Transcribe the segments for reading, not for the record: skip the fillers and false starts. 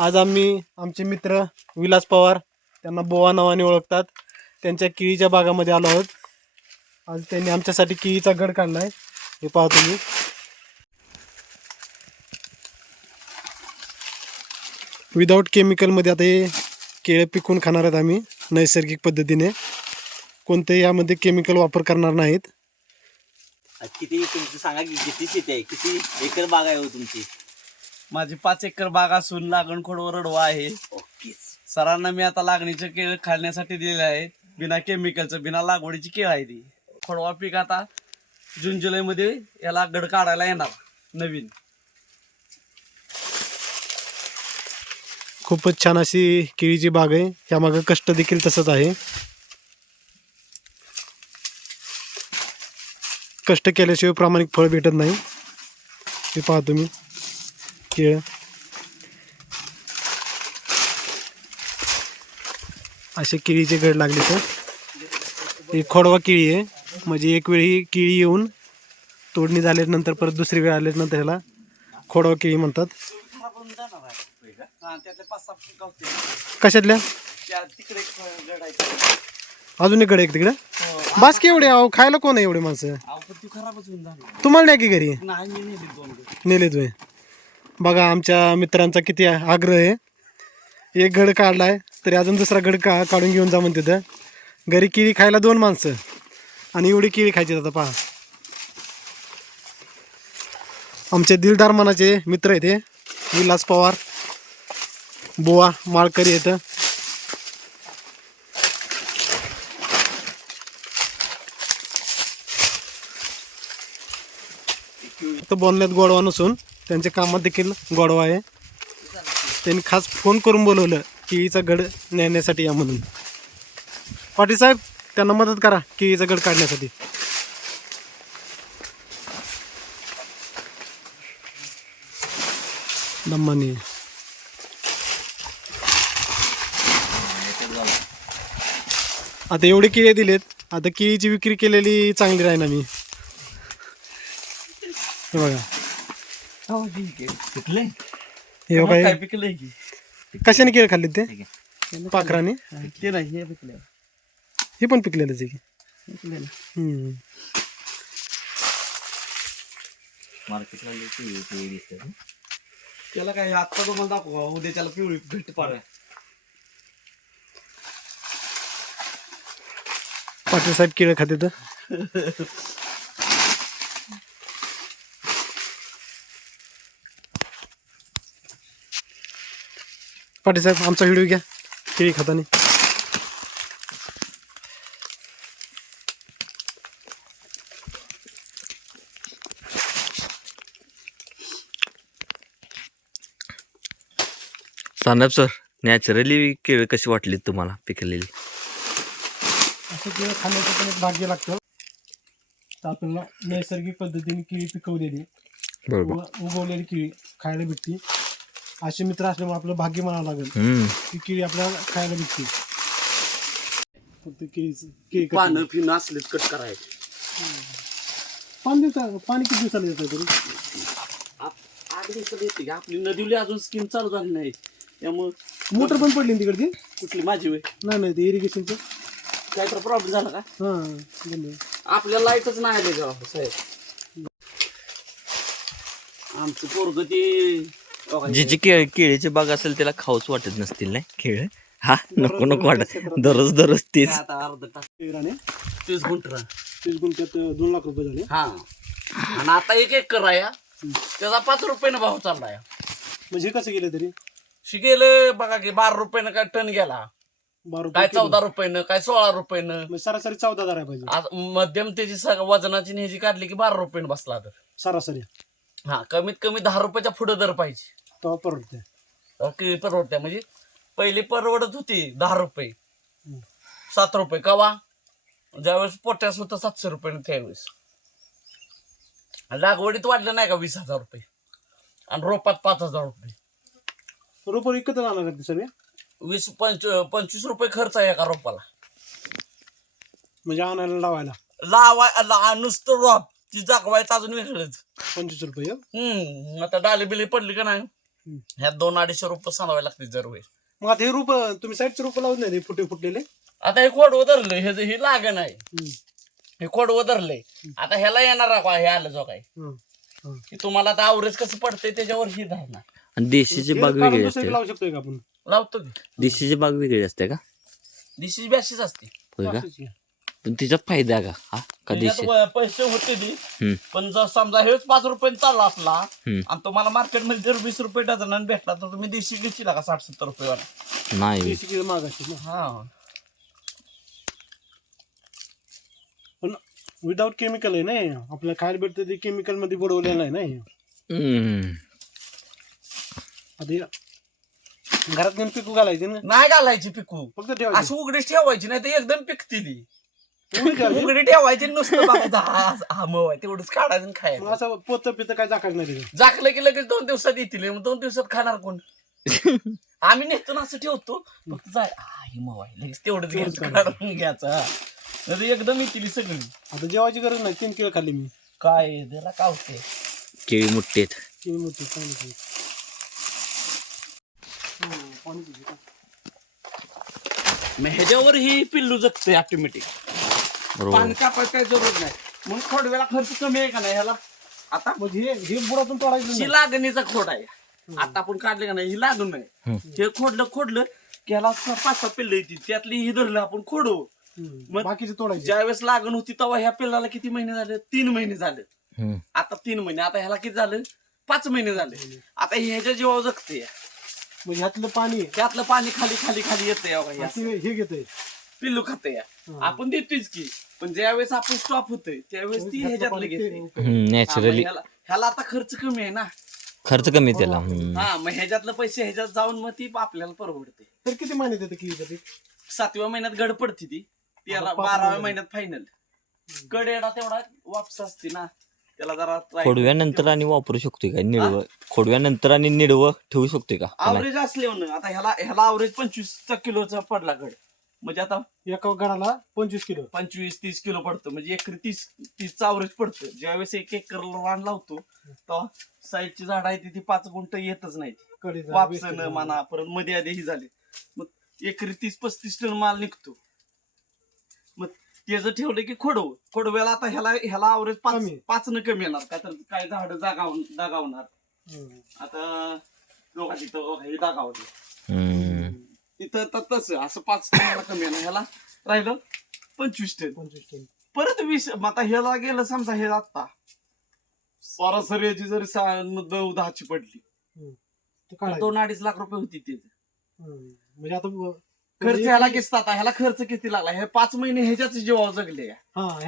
आज आम्ही आमचे मित्र विलास पवार, त्यांना बोवा नावाने ओळखतात, त्यांच्या केळीच्या बागामध्ये आलो आहोत. आज त्यांनी आमच्यासाठी केळीचा गड काढलाय, हे पहा तुम्ही. विदाऊट केमिकलमध्ये आता हे केळं पिकून खाणार आहेत आम्ही, नैसर्गिक पद्धतीने. कोणतेही यामध्ये केमिकल वापर करणार नाहीत. किती तुमची सांगा की किती शेती आहे, किती एकर बाग आहे हो तुमची? माझी 5 एकर बाग असून लागण खोडवर रडवा आहे. ओके. सरांना मी आता लागणीचं केळ खाण्यासाठी दिलेलं आहे. बिना केमिकलचं, बिना लागवडीची केळ आहे ती. खोडवा पीक आता जून जुलै मध्ये याला गड काढायला येणार नवीन. खूपच छान अशी केळीची बाग आहे. यामागं कष्ट देखील तसंच आहे. कष्ट केल्याशिवाय प्रामाणिक फळ भेटत नाही. हे पहा तुम्ही केळं. असे केळीचे घड लागले तर ही खोडवा केळी आहे. म्हणजे एक वेळी केळी येऊन तोडणी झाल्यानंतर परत दुसरी वेळ आल्यानंतर ह्याला खोडवा केळी म्हणतात. कशातल्या तिकडे गड आहे. अजून एक गड आहे तिकडं. बास की एवढे अहो, खायला कोण आहे एवढे माणसं? ती खराबच होऊन झाली. तुम्हाला नाही की घरी नाही, मी नेली 2 गड. नेले तुम्ही? बघा आमच्या मित्रांचा किती आग्रह आहे. एक गड काढलाय तरी अजून दुसरा गड काढून घेऊन जा म्हणते. तिथं घरी केळी खायला 2 माणसं आणि एवढी केळी खायची. आता पहा आमचे दिलदार मनाचे मित्र आहेत हे विलास पवार, बुवा माळकरी येतं. तर बोलण्यात गोडवा नसून त्यांच्या कामात देखील गोडवा आहे. त्यांनी खास फोन करून बोलवलं केळीचा गड नेण्यासाठी या म्हणून. पाटील साहेब, त्यांना मदत करा केळीचा गड काढण्यासाठी. दम्मानी आता एवढे केळी दिलेत. आता केळीची विक्री केलेली चांगली राहील. मी हे बघा, पिकले हे बघा, काय पिकलंय की कशाने केळं खाल्ले ते? पाखराने. ते नाही, हे पिकले. हे पण पिकलेलंच आहे की. मार्केटला त्याला काय आत्ता तुम्हाला दाखवा, उद्या त्याला पिवळी भेट पाड. पाटील साहेब केळं खाते तर. पाटील साहेब, आमचा व्हिडिओ घ्या केळी खाताना. सानप सर, नॅचरली केळं कशी वाटली तुम्हाला पिकलेली? असं केळं खाण्याचं पण एक भाग्य लागतं. तर आपल्याला नैसर्गिक पद्धतीने केळी पिकवलेली, उगवलेली केळी खायला भेटते. असे मित्र असल्यामुळे आपलं भाग्य म्हणावं लागेल की केळी आपल्याला खायला भेटते. फक्त केळी पानं पिणं असलेच कट करायचे. 5 दिवसात पाणी किती दिवसाला येतं तरी? 8 दिवसात येते. आपली नदीवली अजून स्कीम चालू झाली नाही, त्यामुळे मोटर पण पडली तिकडची. कुठली माझी वेळ नाही ते इरिगेशनचं काय तर प्रॉब्लेम झाला का? हां, आपल्या लाईटच नाही आले जेव्हा साहेब. आमचं पोरग ते जिची केळीची बाग असेल त्याला खाऊच वाटत नसतील नाही केळ. हा, नको नको वाटत. दररोज तेच. आता अर्ध टाक 30 गुंठ. 30 गुंठ्यात 2 लाख रुपये झाले. हा, आणि आता 1 एकर आहे, त्याचा 5 रुपयानं भाव चाललाय. म्हणजे कसं गेलं तरी शिकेले बघा की 12 रुपयानं काय टन गेला, 12 काय रुपये 14 रुपयानं, काय 16 रुपयानं. म्हणजे सरासरी 14 धरायला पाहिजे. आज मध्यम त्याची वजनाची न्यायची काढली की 12 रुपयानं बसला तर. सरासरी हा, कमीत कमी 10 रुपयाच्या पुढे दर पाहिजे. तेव्हा परवडते. की परवडते. म्हणजे पहिली परवडत होती 10 रुपये, 7 रुपये कवा, ज्यावेळेस पोटॅस होतं 700 रुपये त्यावेळेस. लागवडीत वाढलं नाही का 20,000 रुपये, आणि रोपात 5,000 रुपये. रोप विकत जाणार का सगळे? 20-25 रुपये खर्च आहे एका रोपाला. म्हणजे आणायला लावायला नुसतं रोप ती जागवायचं अजून वेगळंच. 25 रुपये. आता डाली बिली पडली का नाही ह्यात 200-250 रुपये सांभाळावे लागते दरवेळेस. मग आता हे रोप तुम्ही साईडचे रोप लावून नाही फुटे फुटलेले. आता हे खोडवं धरलंय हे लागण आहे. हे खोडवं धरलंय. आता ह्याला येणार का हे आलं जो काय की तुम्हाला आता आवरेज कसं पडतंय त्याच्यावर ही धरणार. आणि देशीची बाग वेगळी असते लावू शकतोय का आपण? लावतो की देशीची बाग वेगळी असते का? दिशी बॅशीच असते. होय का? पण तिच्यात फायदा आहे का? हा का देशी? त्याच्यात पैसे होते ती पण जर समजा हेच 5 रुपये चालला असला आणि तुम्हाला मार्केटमध्ये जर 20 रुपये डझन भेटला तर तुम्ही देशी घेशील का 60-70 रुपये वाला? नाही देशी महाग असते ना. हा पण विदाउट केमिकल आहे नाही आपल्याला खायला भेटतं ते केमिकल मध्ये बुडवलेलं आहे नाही. आता हे घरात नेऊन पिकू घालायचे ना. नाही घालायची पिकू फक्त ठेवायची. अशी उघडीच ठेवायची नाही तर एकदम पिकतील. उघडी ठेवायची नुसतं बघायचं हा मऊ आहे तेवढंच काढायचं आणि खायचं. मग असं पोत पित काय दाखवायचं नाही त्याचं. झाकलं की लगेच 2 दिवसात येतील. मग 2 दिवसात खाणार कोण? आम्ही नेतो ना असं ठेवतो फक्त जाय ही मऊ आहे लगेच तेवढंच घ्यायचं काढून घ्यायचं. नाही एकदम येतील सगळी. आता जेवायची गरज नाही 3 किलो खाल्ली मी. काय त्याला काय होते केळी मोठी आहेत. केळी मोठी चांगली केळी. पाणी पिते का? मग ह्याच्यावर ही पिल्लू जगते ऑटोमॅटिक. बरोबर पाणी कापायचं काही जरूर नाही. मग थोड्या वेळा खर्च कमी आहे का नाही ह्याला. आता म्हणजे हे बुडातून तोडायचं ही नाही. लागणीचा खोड आहे. आता आपण काढले का नाही ही लागण नाही. हे खोडलं की ह्याला 5-6 पिल्ल येतील त्यातली ही धरलं आपण खोडू. मग बाकीचे तोडायचे. ज्यावेळेस लागण होती तेव्हा ह्या पिल्लाला किती महिने झाले? 3 महिने झाले. आता 3 महिने आता ह्याला किती झालं? 5 महिने झाले. आता ह्याच्या जीवावर जगते. म्हणजे ह्यातलं पाणी त्यातलं पाणी खाली येतंय हे घेतंय पिल्लू खाते. आपण देतोयच की पण ज्यावेळेस आपण स्टॉप होतोय त्यावेळेस ती ह्याच्यातलं घेते. नॅचरली ह्याला आता खर्च कमी आहे ना. खर्च कमी त्याला. हा मग ह्याच्यातलं पैसे ह्याच्यात जाऊन मग ती आपल्याला परवडते. तर किती महिने देते किती? 7व्या महिन्यात गड पडते ती. 12व्या महिन्यात फायनल. गड येडा तेवढा वापस असते ना त्याला जरा खोडव्यानंतर आणि वापरू शकतोय का? निडवं खोडव्यानंतर आणि निडवं ठेवू शकतोय का? आवरेज असले आता ह्याला आवरेज 25 किलोचा पडला गड. म्हणजे आता एका गडाला 25 किलो 25-30 किलो पडतो. म्हणजे एकरी 30चा आवरेज पडतं. ज्यावेळेस 1 एकर रान लावतो तेव्हा साईडची झाड आहे ती 5 गुंठ येतच नाही. वापसन म्हणा परत मध्ये आधी ही झाली मग एकरी 30-35 टन माल निघतो. मग त्याचं ठेवलं की खोडव्याला आता ह्याला आवरेज 5 न कमी येणार का तर काय झाड दागावणार. आता लोक तिथं हे दागावले तिथं तर तसं असं 5 टन कमी येणार. ह्याला राहिलं 25 टन परत 20. आता ह्याला गेलं समजा हे आता सरासरी याची जरी 9-10ची पडली 2-2.5 लाख रुपये होती त्याच. म्हणजे आता खर्च ह्याला किती आता ह्याला खर्च किती लागला? हे 5 महिने ह्याच्याच जीवावर जगले.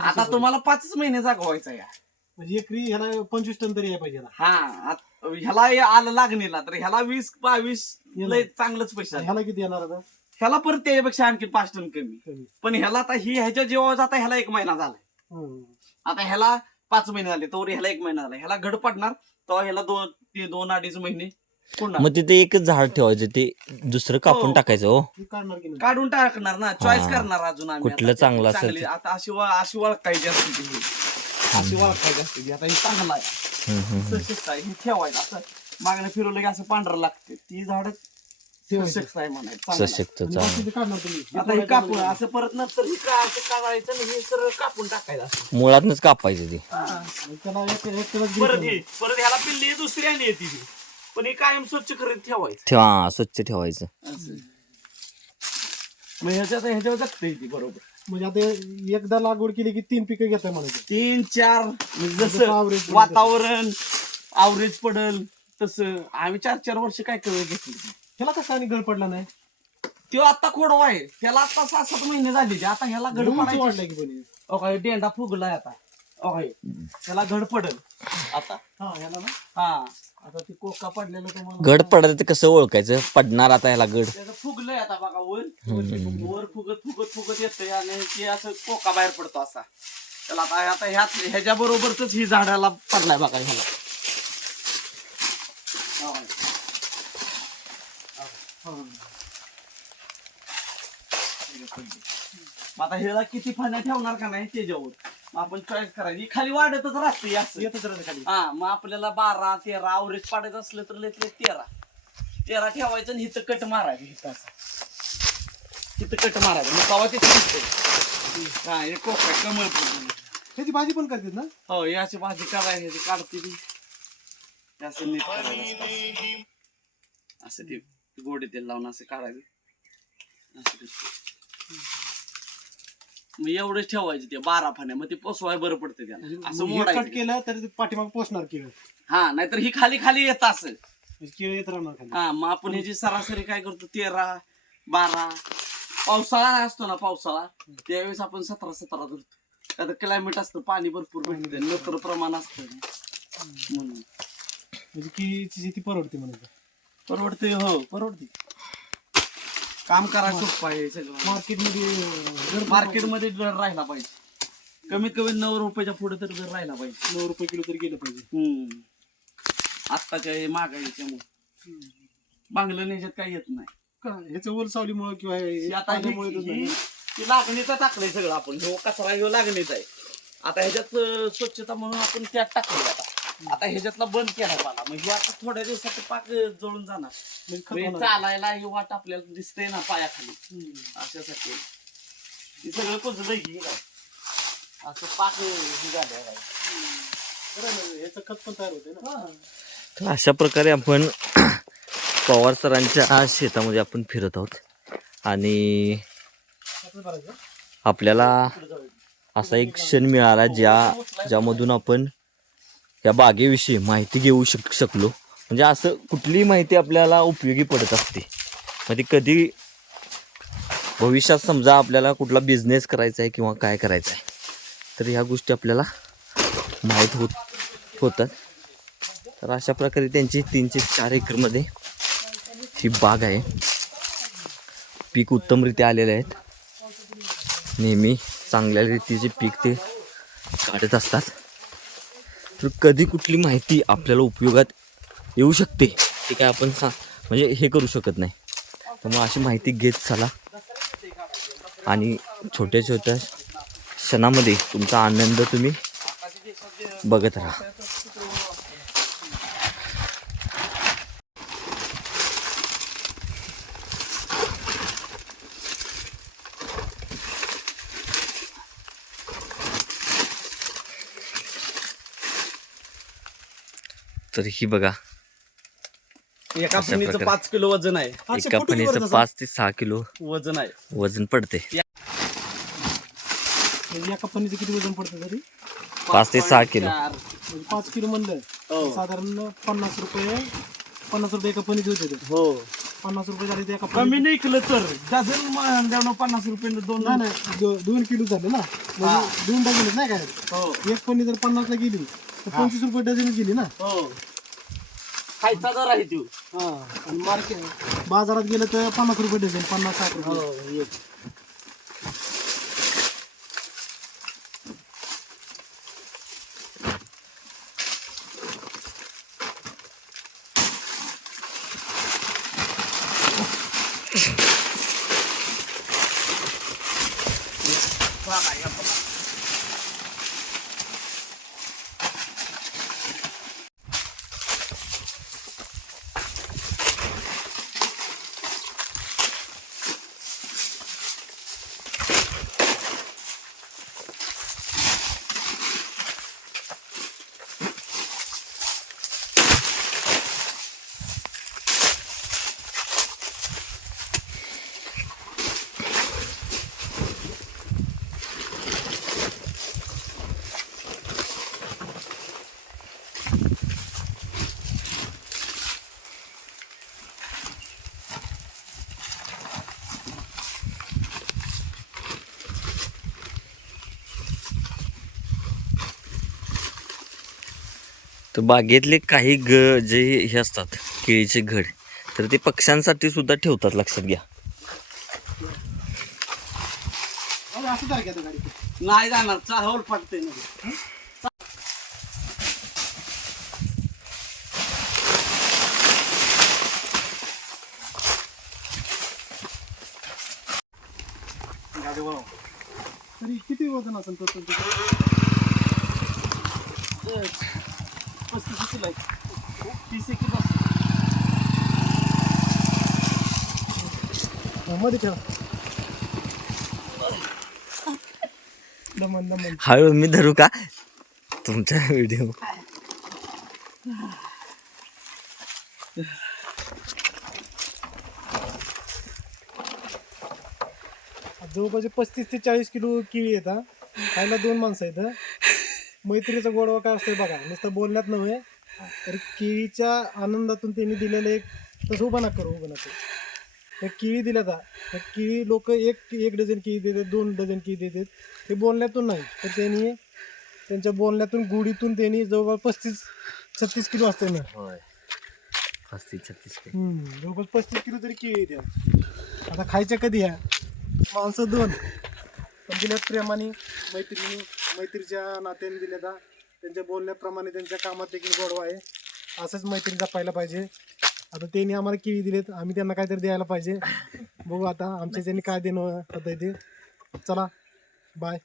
आता तुम्हाला 5 महिने जागवायचा या म्हणजे एकरी ह्याला 25 टन तरी पाहिजे. हा ह्याला आलं लागणीला तर ह्याला 20-22 लय चांगलंच पैसा. ह्याला किती येणार आता? ह्याला परत त्याच्यापेक्षा आणखी 5 टन कमी. पण ह्याला आता ही ह्याच्या जीवावर जाता ह्याला 1 महिना झालाय. आता ह्याला 5 महिने झाले तर ह्याला 1 महिना झाला. ह्याला घड पडणार तेव्हा ह्याला 2-2.5 महिने मग तिथे एकच झाड ठेवायचं ते दुसरं कापून टाकायचं. हो काढून टाकणार ना. चॉईस करणार अजून आम्ही कुठलं चांगलं असेल. आता अशी ओळखायची असते ती. अशी ओळखायची असते ती. आता हे चांगलं आहे हे ठेवायचं. असं मागणं फिरवलं की असं पांढरं लागते ती झाड सशक्त आहे म्हणायचं. सशक्त आता हे कापून असं परत नंतर असं काढायचं आणि हे सरळ कापून टाकायचं. मुळातच कापायचं ते. परत ह्याला पिल्ली दुसरी आली येते ती पण हे कायम स्वच्छ करत ठेवायचं. हा स्वच्छ ठेवायचं. मग ह्याच्यावर जगते ती बरोबर. म्हणजे आता एकदा लागवड केली की 3 पिकं घेताय म्हणायचं. 3-4 जसं वातावरण आवरेज पडल तसं आम्ही 4-4 वर्ष काय घेतली. ह्याला कसं आणि गड पडला नाही? तो आता खोडवा आहे त्याला आता 6-7 महिने झाले. आता ह्याला घड वाढलाय की पण ओके डेंडा फुगलाय आता. ओके त्याला घड पडल आता. ह्याला ना हा आता ती कोका पडलेलं तुम्हाला गड पडत ते कसं ओळखायचं? पडणार आता ह्याला गड त्याचं फुगलंय आता बघा वर फुगत येतंय आणि ते असं कोका बाहेर पडतो असा. त्याला आता ह्याच्या बरोबरच ही झाडाला पडलाय बघा ह्याला. आता ह्याला किती फाण्या ठेवणार का नाही त्याच्यावर आपण चॉईस करायची. खाली वाढतच राहते असं येतच राहते खाली. हा मग आपल्याला 12-13 आवरेज पाडायचं असलं तर 13 तेरा ठेवायचं आणि हिथं कट मारायचं हिथं असं हिथं कट मारायचं मग तवा तिथे दिसतंय. हा हे कोकरा कमळ पूर्ण. ह्याची भाजी पण करतात ना? हो हे अशी भाजी करायची ह्याची काढते ती हे असं नीट करायचं असतं. असं ते गोडे तेल लावून असं काढायचं असं करते. मग एवढंच ठेवायचं ते 12 फाण्या मग ते पोसवाय बरं पडतं त्याला असं कट मोडायचं. केलं तर पाठीमाग पोचणार केळ. हा नाहीतर ही खाली खाली येत असं. केळ येत राहणार खाली. हा मग आपण ह्याची सरासरी काय करतो 13, 12 पावसाळा असतो ना पावसाळा त्यावेळेस आपण 17 धरतो. आता क्लायमेट असतं पाणी भरपूर भेटतं नत्र प्रमाण असतं म्हणून म्हणजे केळीची शेती परवडते म्हणायचं. परवडते. हो परवडते. काम करायचं सोपं आहे सगळं. मार्केटमध्ये दर राहिला पाहिजे कमीत कमी 9 रुपयाच्या पुढे तर दर राहिला पाहिजे. 9 रुपये किलो तरी गेलं पाहिजे. आत्ताच्या हे महागाईच्यामुळे बांगलं ह्याच्यात काही येत नाही. ह्याचं ओल सावलीमुळे किंवा आता ही लागणीचा टाकलंय सगळं आपण ह्यो कचरा ह्यो लागणीचा आहे. आता ह्याच्यात स्वच्छता म्हणून आपण त्यात टाकलंय. आता ह्याच्यातला बंद केला पाला म्हणजे आता थोड्या दिवसात पाक जळून जाणार. म्हणजे चालायला ही वाट आपल्याला दिसते ना पायाखाली अशासाठी हे सगळं कुजलंय की काय असं पाक हे झालंय काय. ह्याचं खत पण तयार होते ना. तर अशा प्रकारे आपण पवार सरांच्या शेतामध्ये आपण फिरत आहोत आणि आपल्याला असा एक क्षण मिळाला ज्यामधून आपण या बागेविषयी माहिती घेऊ शकलो. म्हणजे असं कुठलीही माहिती आपल्याला उपयोगी पडत असते. म्हणजे कधी भविष्यात समजा आपल्याला कुठला बिझनेस करायचा आहे किंवा काय करायचं आहे तर ह्या गोष्टी आपल्याला माहीत होतात. तर अशा प्रकारे त्यांची 3 ते 4 एकरमध्ये ही बाग आहे. पीक उत्तमरित्या आलेले आहेत. नेहमी चांगल्या रीतीचे पीक ते काढत असतात. तर कधी कुठली माहिती आपल्याला उपयोगात येऊ शकते ते काय आपण म्हणजे हे करू शकत नाही. त्यामुळे अशी माहिती घेत चला आणि छोट्या छोट्या क्षणामध्ये तुमचा आनंद तुम्ही बघत राहा. तर ही बघा एका फणीचं 5 किलो वजन आहे. एका फणीचं 5 ते 6 किलो वजन आहे वजन पडते. एका फणीचं किती वजन पडतं तरी? 5 ते 6 किलो. म्हणजे 5 किलो म्हणलं साधारण 50 रुपये एका फणीचे होते. हो 50 रुपये झाले ते एका कमी नाही केलं तर डझन 50 रुपये 2 किलो झाले ना. म्हणजे 2 डझन नाही काय. हो एक फणी जर 50 ला गेली तर 25 रुपये डझन गेली ना. हो खायचा दर आहे तो. हा आणि मार्केट बाजारात गेलं तर 50 रुपये डझन 50-60 रुपये. तर बागेतले काही जे हे असतात केळीचे घड तर ते पक्ष्यांसाठी सुद्धा ठेवतात. लक्षात घ्या. नाही जाणार चाहूल पडते ना. तरी किती वजन असेल तो? 35 किलो 30 किलो मध्ये ठेवा. दमन दमन. हळू मी धरू का तुमचा व्हिडिओ? जवळपास 35 ते 40 किलो केळी येतात. खायला 2 माणसं आहेत. मैत्रीचा गोडवा काय असतोय बघा, नुसतं बोलण्यात नव्हे तर केळीच्या आनंदातून त्यांनी दिलेलं एक तसं उभं ना करू. त्या केळी दिल्या त्या केळी लोक एक डझन केळी देतात, 2 डझन केळी देतात. ते बोलण्यातून नाही तर त्यांनी त्यांच्या बोलण्यातून गुढीतून त्यांनी जवळपास 35-36 किलो असते ना. होय 35-36 जवळपास 35 किलो तरी केळी द्या. आता खायच्या कधी ह्या माणसं 2 पण दिल्यात प्रेमाने, मैत्रीच्या नात्याने दिल्या का त्यांच्या बोलण्याप्रमाणे त्यांच्या कामात देखील गोडवा आहे. असंच मैत्री जपायला पाहिजे. आता त्यांनी आम्हाला केळी दिलेत, आम्ही त्यांना काहीतरी द्यायला पाहिजे. बघू आता आमच्या त्यांनी काय देणं होतं ते. चला बाय.